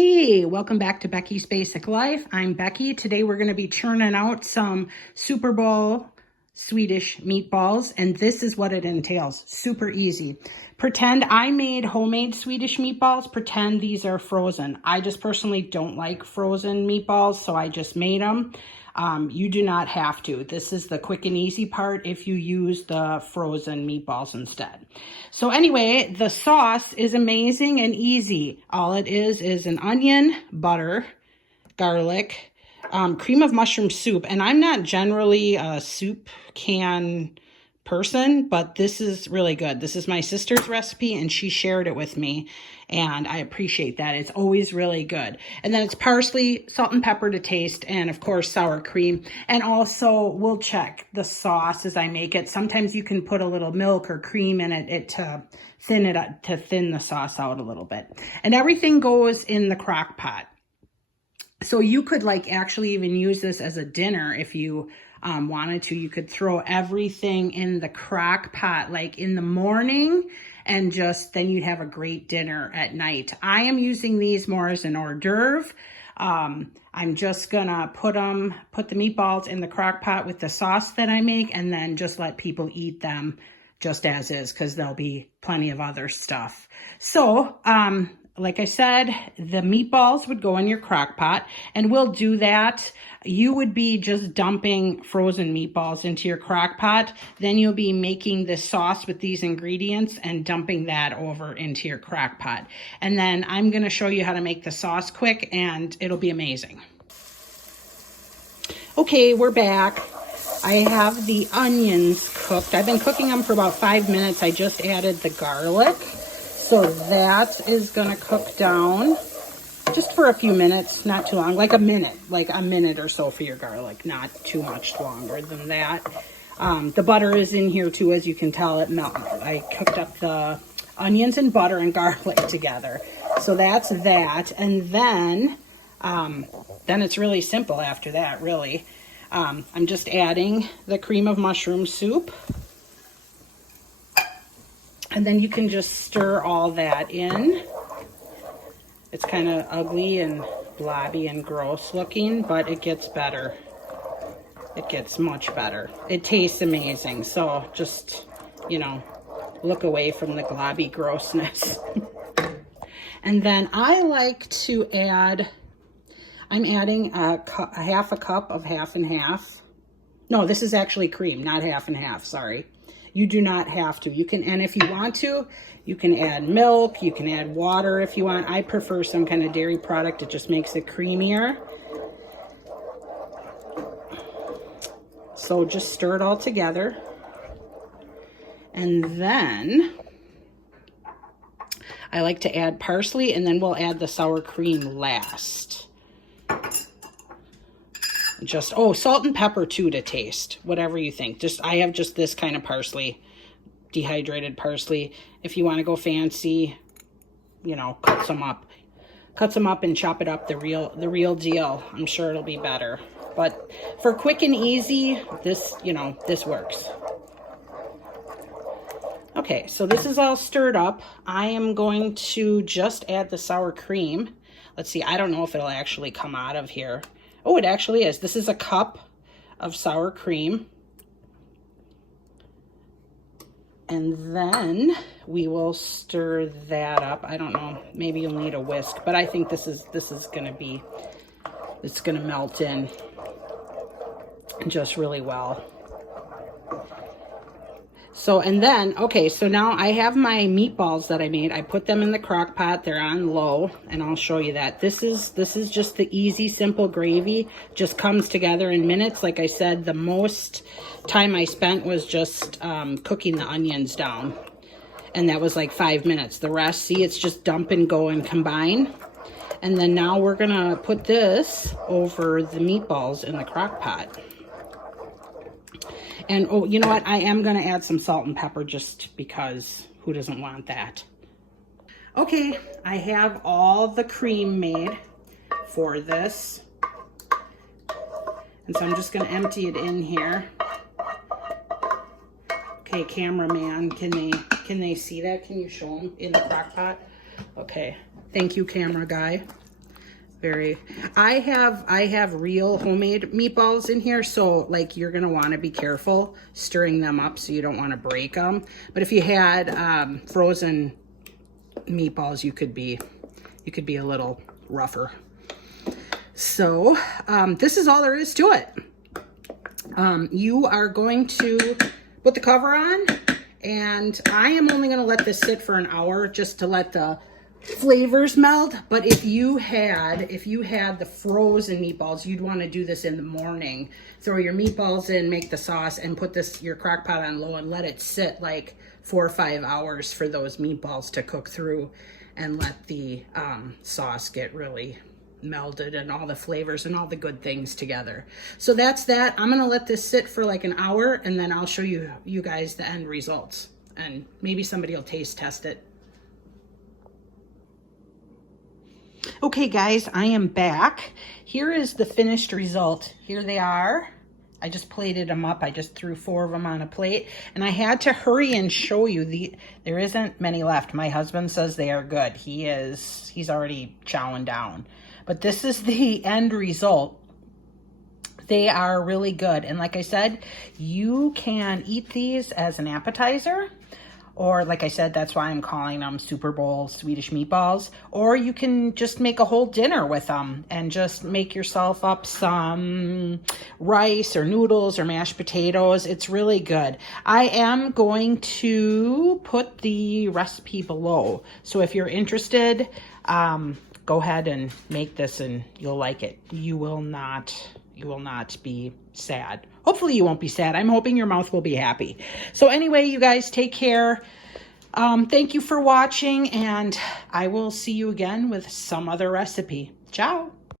Hey, welcome back to Becky's Basic Life. I'm Becky. Today we're going to be churning out some Super Bowl Swedish meatballs, and this is what it entails. Super easy. Pretend I made homemade Swedish meatballs. Pretend these are frozen. I just personally don't like frozen meatballs, so I just made them. You do not have to. This is the quick and easy part if you use the frozen meatballs instead. So anyway, the sauce is amazing and easy. All it is an onion, butter, garlic, cream of mushroom soup. And I'm not generally a soup can person, but this is really good. This is my sister's recipe and she shared it with me and I appreciate that. It's always really good. And then it's parsley, salt and pepper to taste, and of course sour cream. And also we'll check the sauce as I make it. Sometimes you can put a little milk or cream in it to thin the sauce out a little bit. And everything goes in the crock pot. So you could actually even use this as a dinner if you wanted to. You could throw everything in the crock pot in the morning and then you'd have a great dinner at night. I am using these more as an hors d'oeuvre. I'm just gonna put the meatballs in the crock pot with the sauce that I make and then just let people eat them just as is, because there'll be plenty of other stuff. So, like I said, the meatballs would go in your crock pot, and we'll do that. You would be just dumping frozen meatballs into your crock pot. Then you'll be making the sauce with these ingredients and dumping that over into your crock pot. And then I'm gonna show you how to make the sauce quick and it'll be amazing. Okay, we're back. I have the onions cooked. I've been cooking them for about 5 minutes. I just added the garlic. So that is gonna cook down just for a few minutes, not too long, like a minute or so for your garlic, not too much longer than that. The butter is in here too, as you can tell, it melted. I cooked up the onions and butter and garlic together. So that's that. And then it's really simple after that, really. I'm just adding the cream of mushroom soup. And then you can just stir all that in. It's kind of ugly and blobby and gross looking, but it gets better. It gets much better. It tastes amazing. So just, look away from the globby grossness. And then I like to I'm adding a half a cup of half and half. No, this is actually cream, not half and half, sorry. You do not have to. You can, and if you want to, you can add milk, you can add water if you want. I prefer some kind of dairy product. It just makes it creamier. So just stir it all together. And then I like to add parsley, and then we'll add the sour cream last. Salt and pepper too to taste, whatever you think. I have just this kind of parsley, dehydrated parsley. If you want to go fancy, cut some up and chop it up the real deal. I'm sure it'll be better. But for quick and easy, this works. Okay, so this is all stirred up. I am going to just add the sour cream. Let's see, I don't know if it'll actually come out of here. Oh, it actually is. This is a cup of sour cream. And then we will stir that up. I don't know, maybe you'll need a whisk, but I think it's gonna melt in just really well. So, and then, okay, so now I have my meatballs that I made. I put them in the crock pot. They're on low, and I'll show you that. This is just the easy, simple gravy. Just comes together in minutes. Like I said, the most time I spent was just cooking the onions down. And that was 5 minutes. The rest, see, it's just dump and go and combine. And then now we're gonna put this over the meatballs in the crock pot. And, oh, you know what? I am going to add some salt and pepper just because who doesn't want that? Okay, I have all the cream made for this. And so I'm just going to empty it in here. Okay, cameraman, can they see that? Can you show them in the crock pot? Okay, thank you, camera guy. I have real homemade meatballs in here, so like you're gonna want to be careful stirring them up so you don't want to break them. But if you had frozen meatballs, you could be a little rougher. So this is all there is to it. You are going to put the cover on, and I am only going to let this sit for an hour just to let the flavors meld. But if you had the frozen meatballs, you'd want to do this in the morning. Throw your meatballs in, make the sauce, and put your crock pot on low and let it sit like 4 or 5 hours for those meatballs to cook through, and let the sauce get really melded and all the flavors and all the good things together. So that's that. I'm gonna let this sit for like an hour, and then I'll show you guys the end results, and maybe somebody will taste test it. Okay guys, I am back. Here is the finished result. Here they are. I just plated them up. I just threw 4 of them on a plate, and I had to hurry and show you there isn't many left. My husband says they are good. He's already chowing down. But this is the end result. They are really good. And like I said, you can eat these as an appetizer, or like I said, that's why I'm calling them Super Bowl Swedish meatballs. Or you can just make a whole dinner with them and just make yourself up some rice or noodles or mashed potatoes. It's really good. I am going to put the recipe below. So if you're interested, go ahead and make this and you'll like it. You will not be sad. Hopefully you won't be sad. I'm hoping your mouth will be happy. So anyway, you guys take care. Thank you for watching, and I will see you again with some other recipe. Ciao.